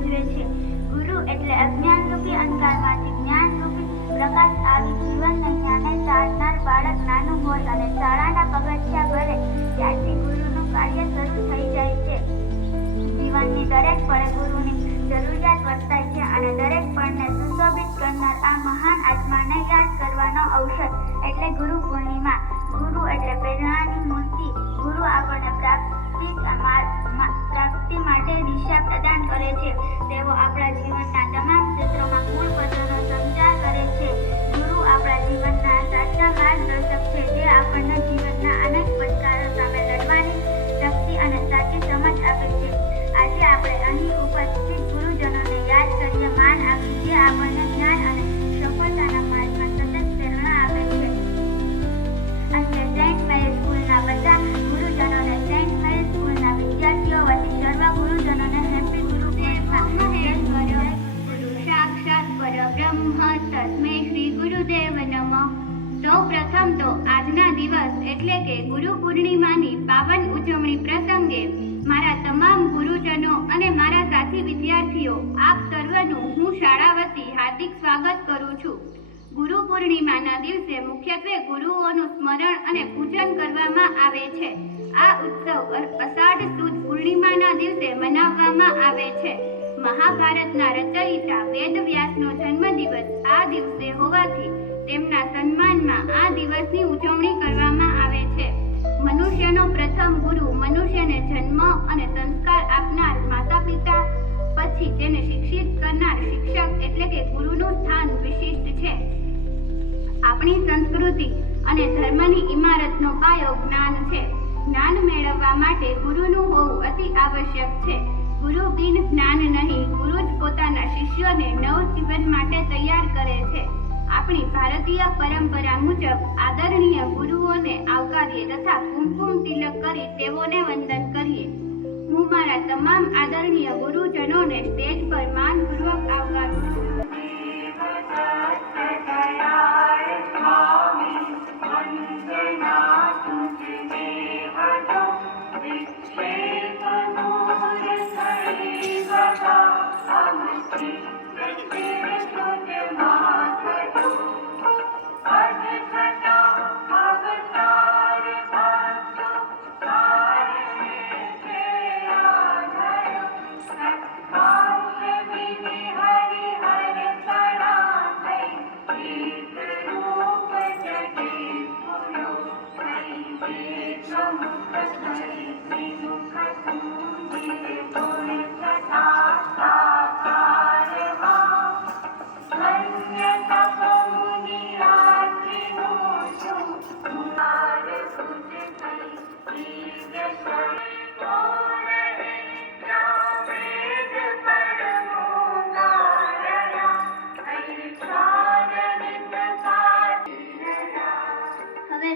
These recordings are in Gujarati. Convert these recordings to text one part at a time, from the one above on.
ભજવે છે. ગુરુ એટલે અજ્ઞાનરૂપી અંધકારમાંથી જ્ઞાનરૂપી પ્રકાશ આવી જીવનને જ્ઞાને તારનાર બાળક નાનું હોય અને શાળાના પગથિયા ભરે ત્યારથી ગુરુનું કાર્ય શરૂ થઈ જાય છે. જીવનની દરેક પળે ગુરુની જરૂરિયાત વર્તાય છે અને દરેક પળને સુશોભિત કરનાર આ મહાન આત્માને યાદ કરવાનો અવસર એટલે ગુરુ પૂર્ણિમા. ગુરુ એટલે પ્રેરણાની મૂર્તિ. ગુરુ આપણને પ્રાપ્તિ માટે દિશા પ્રદાન કરે છે. તેઓ આપણા જીવનના તમામ ક્ષેત્રોમાં મૂળ પદોનો સંચાર કરે છે. ગુરુ આપણા જીવનના સાચા માર્ગદર્શક છે, જે આપણને જીવનના અનેક પડકારો સામે લડવાની શક્તિ અને સાચી સમજ આપે છે. આજે આપણે અહીં ઉપસ્થિત ગુરુજનોને યાદ કરીએ, માન આપી, જે આપણને જ્ઞાન અને સફળતાના માર્ગમાં સતત પ્રેરણા આપે છે. અંતે સેન્ટ મેરી સ્કૂલના બધા ગુરુજનોને, સેન્ટ મેરી સ્કૂલના વિદ્યાર્થીઓ વતી સર્વ ગુરુજનોને હેપી ગુરુ પૂર્ણિમા. ગુરુ સાક્ષાત પરબ્રહ્મ તસ્મૈ શ્રી ગુરુદેવ નમઃ. સૌ પ્રથમ તો આજના દિવસ એટલે કે ગુરુ પૂર્ણિમાની પાવન ઉજવણી પ્રસંગે મારા તમામ ગુરુજનો અને મારા સાથી વિદ્યાર્થીઓ આપ સર્વનું હું શાળા વતી હાર્દિક સ્વાગત કરું છું. ગુરુ પૂર્ણિમાના દિવસે મુખ્યત્વે ગુરુઓનું સ્મરણ અને પૂજન કરવામાં આવે છે. આ ઉત્સવ અષાઢ સુદ પૂર્ણિમાના દિવસે મનાવવામાં આવે છે. મહાભારતના રચયિતા વેદવ્યાસનો જન્મદિવસ આ દિવસે હોવાથી તેમના સન્માનમાં આ દિવસની ઉજવણી કરવામાં આવે છે. મનુષ્યનો પ્રથમ ગુરુ મનુષ્યને જન્મ અને સંસ્કાર આપનાર માતા પિતા, પછી તેને શિક્ષિત કરનાર શિક્ષક એટલે કે ગુરુનું સ્થાન વિશિષ્ટ છે. આપણી સંસ્કૃતિ અને ધર્મની ઇમારતનો પાયો જ્ઞાન છે. જ્ઞાન મેળવવા માટે ગુરુનું હોવું અતિ આવશ્યક છે. ગુરુ બિન જ્ઞાન નહીં. ગુરુ જ પોતાના શિષ્યોને નવ જીવન માટે તૈયાર કરે છે. આપણી ભારતીય પરંપરા મુજબ આદરણીય ગુરુઓને આવકારીએ તથા કુમકુમ તિલક કરી તેઓને વંદન કરીએ. હું મારા તમામ આદરણીય ગુરુજનોને સ્ટેજ પર માનપૂર્વક આવકારું છું.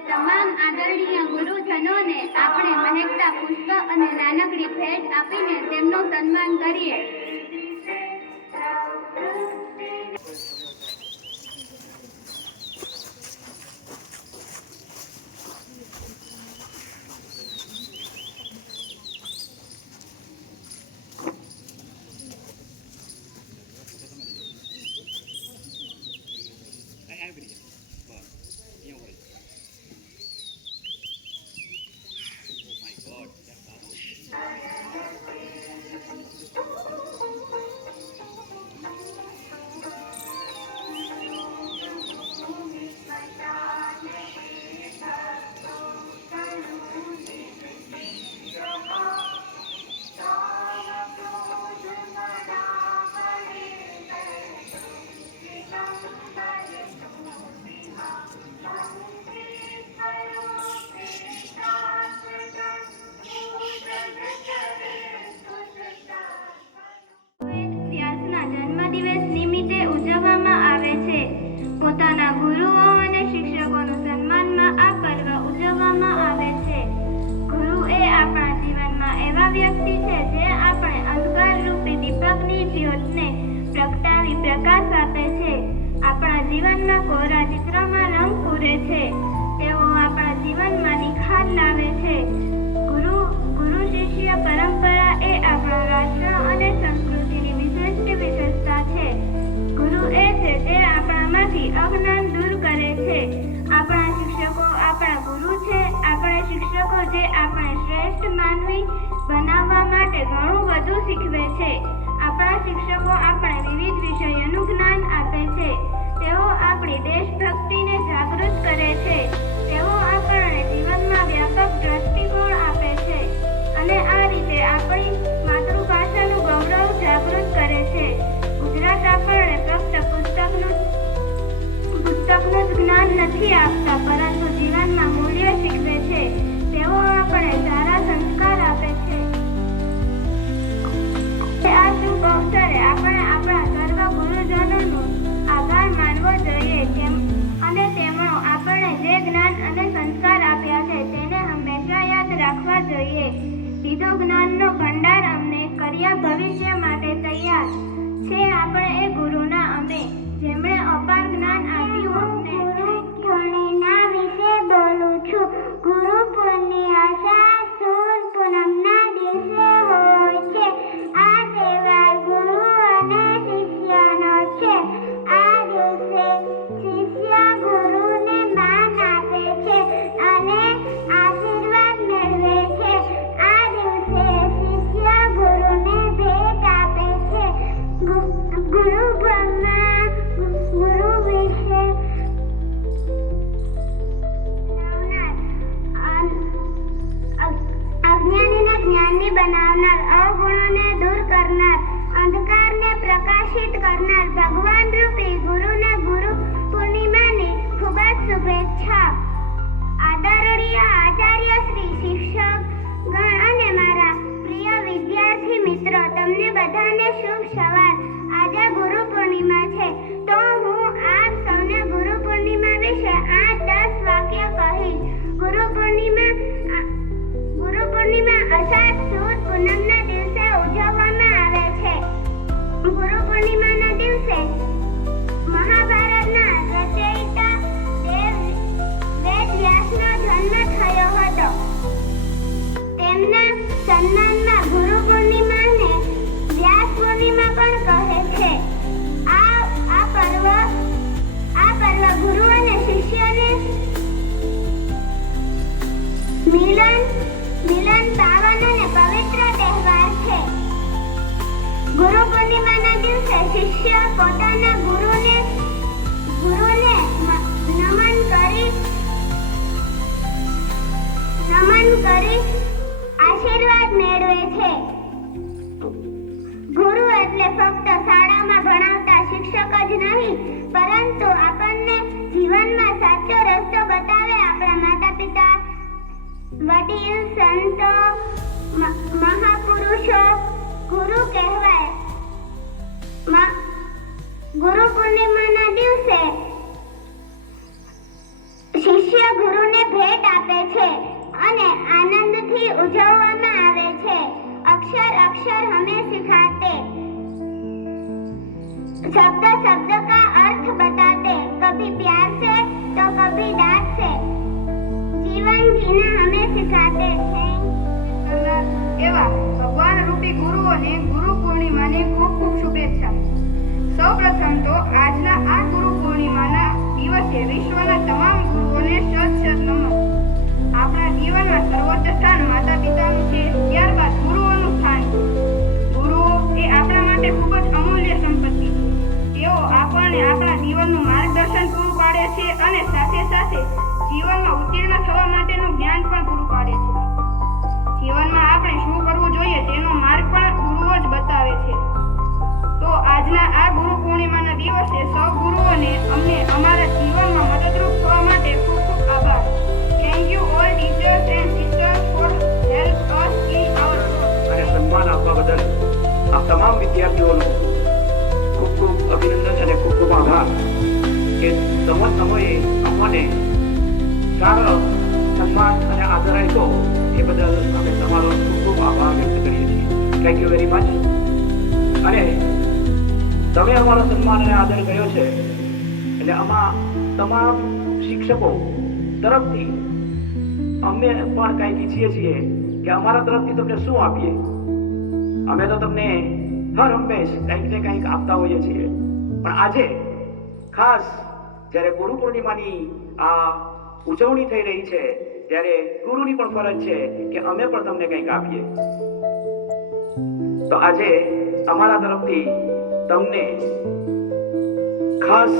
તમામ આદરણીય ગુરુજનોને આપણે મહેકતા પુષ્પ અને નાનકડી ભેટ આપીને તેમનું સન્માન કરીએ. પોતાના ગુરુઓ અને શિક્ષકોનું સન્માનમાં આ પર્વ ઉજવવામાં આવે છે. ગુરુ એ આપણા જીવનમાં એવા વ્યક્તિ છે જે આપણે અંધકાર રૂપી દીપકની જ્યોતને પ્રગટાવી પ્રકાશ આપે છે. આપણા જીવનના કોરા ચિત્રમાં રંગ પૂરે છે. તેઓ આપણા જીવનમાં નિખાર લાવે છે. ગુરુ શિષ્ય પરંપરા એ આપણા રાષ્ટ્ર અને સંસ્કૃતિની વિશેષ શિક્ષકો આપણે વિવિધ વિષયોનું જ્ઞાન આપે છે. તેઓ આપણી દેશભક્તિને જાગૃત કરે છે. તેઓ આપણને જીવનમાં વ્યાપક દ્રષ્ટિકોણ આપે છે અને આ રીતે આપણી માતૃભાષાનું ગૌરવ જાગૃત કરે છે. ગુજરાત આપણને ફક્ત પુસ્તકનું જ જ્ઞાન નથી આપતા, પરંતુ જીવનમાં મૂલ્ય શીખવે છે. તેઓ આપણે સારા સંસ્કાર આપે છે. આ શુભ અવસરે આપણે આપણા સર્વ ગુરુજનોનો આભાર માનવો જોઈએ અને તેમનો આપણને જે જ્ઞાન અને સંસ્કાર આપ્યા છે તેને હંમેશા યાદ રાખવા જોઈએ. દીધો જ્ઞાનનો ભંડાર અમને કર્યા ભવિષ્ય માટે તૈયાર છે. આપણે એ ગુરુના અમે જેમણે અપાર જ્ઞાન આપ્યું અમને. પૂર્ણિમા વિશે બોલું છું. ગુરુ પૂર્ણિમા સુદ પૂનમના દિવસે હોય છે. આ તહેવાર ગુરુ અને શિષ્યનો છે. આ દિવસે શિષ્ય ગુરુને માન આપે છે અને આશીર્વાદ મેળવે છે. આ દિવસે શિષ્ય ગુરુને ભેટ આપે છે. ગુરુ બ્રહ્મા ગુરુ વિશે અજ્ઞાનીને જ્ઞાની બનાવનાર, અવગુણોને દૂર કરનાર, અંધકારને પ્રકાશિત કરનાર ભગવાન રૂપી ગુરુને ગુરુ પૂર્ણિમાની ખૂબ જ શુભેચ્છા. આદરણીય આચાર્ય શ્રી, શિક્ષક ગણ અને મારા પ્રિય વિદ્યાર્થી મિત્રો, તમને બધાને શુભ સવાર. આજે ગુરુ પૂર્ણિમા છે તો હું આપ સૌને ગુરુ પૂર્ણિમા વિશે 8-10 વાક્ય કહીશ. ગુરુ પૂર્ણિમા અષાઢ સુદ પૂનમના દિવસે ઉજવવામાં આવે છે. ગુરુ પૂર્ણિમાના દિવસે મહાભારતના રચયિતા વેદવ્યાસનો જન્મ થયો હતો. તેમના સન્માનમાં ગુરુ પૂર્ણિમાને વ્યાસ પૂર્ણિમા પણ કહે છે. આ પર્વ ગુરુ અને શિષ્યને મિલન પાવન અને પવિત્ર તહેવાર છે. ગુરુ પૂર્ણિમાના દિવસે શિષ્ય પોતાના ગુરુને નમન કરી આશીર્વાદ મેળવે છે. ગુરુ એટલે ફક્ત શાળામાં ભણાવતા શિક્ષક જ નહીં, પરંતુ આપણને જીવનમાં સાચો રસ્તો બતાવે આપણા માતા પિતા, વડીલ, સંતો, મહાપુરુષો ગુરુ કહેવાય. ગુરુ પૂર્ણિમાના દિવસે શિષ્ય ગુરુને ભેટ આપે છે અને આનંદથી ઉજવવામાં આવે છે. અક્ષર અક્ષર હमें सिखाते, शब्द शब्द का अर्थ बताते, कभी प्यार से तो कभी डांट से जीवन जीना हमें सिखाते हैं. એવા ભગવાન રૂપી ગુરુઓને ગુરુ પૂર્ણિમાની ખૂબ ખૂબ શુભેચ્છા. સૌપ્રથમ તો આજના આ ગુરુ પૂર્ણિમાના દિવસે વિશ્વના તમામ ગુરુઓને શત નમન. આપણા જીવનમાં સર્વોચ્ચ સ્થાન માતા પિતાનું છે, ત્યારબાદ ગુરુઓનું સ્થાન. ગુરુઓ એ આપણા માટે ખૂબ જ અમૂલ્ય સંપત્તિ છે. તેઓ આપણને આપણા જીવનનું માર્ગદર્શન પૂરું પાડે છે અને સાથે સાથે જીવનમાં ઉત્તીર્ણ થવા માટેનું જ્ઞાન પણ પૂરું પાડે છે. જીવનમાં આપણે શું કરવું જોઈએ તેનો માર્ગ પણ ગુરુઓ જ બતાવે છે. તો આજના આ ગુરુ પૂર્ણિમાના દિવસે સૌ ગુરુઓને અમને અમારા જીવનમાં મદદરૂપ થવા માટે ખૂબ ખૂબ આભાર. Thank you all teachers and sisters for help us in our growth. અને સન્માન આપવા બદલ આ તમામ વિદ્યાર્થીઓનો ખૂબ ખૂબ અભિનંદન અને ખૂબ ખૂબ આભાર કે સમયે અમને સારો સન્માન અને આદર આપ્યો. એ બદલ અમે તમારો ખૂબ ખૂબ આભાર વ્યક્ત કરીએ છીએ. Thank you very much. અને તમે અમારો સન્માન અને આદર કર્યો છે એટલે આમાં તમામ શિક્ષકો તરફથી અમે પણ કંઈક ઈચ્છીએ છીએ કે અમારા તરફથી તમને શું આપીએ. અમે તો તમને હર હંમેશ કંઈક ને કંઈક આપતા હોઈએ છીએ, પણ આજે ખાસ જ્યારે ગુરુ પૂર્ણિમાની આ ઉજવણી થઈ રહી છે ત્યારે ગુરુની પણ ફરજ છે કે અમે પણ તમને કંઈક આપીએ. તો આજે અમારા તરફથી તમને ખાસ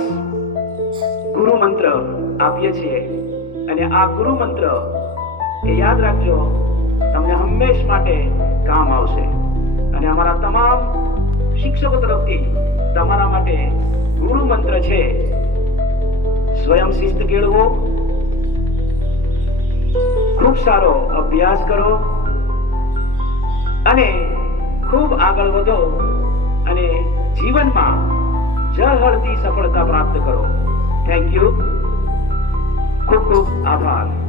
ગુરુ મંત્ર આપીએ છીએ અને આ ગુરુ મંત્ર એ યાદ રાખજો, તમને હંમેશ માટે કામ આવશે. અને અમારા તમામ શિક્ષકો તરફથી તમારા માટે ગુરુ મંત્ર છે, સ્વયં શિસ્ત કેળવો, ખૂબ સારો અભ્યાસ કરો અને ખૂબ આગળ વધો અને જીવનમાં ઝળહળતી સફળતા પ્રાપ્ત કરો. Thank you. ખૂબ ખૂબ આભાર.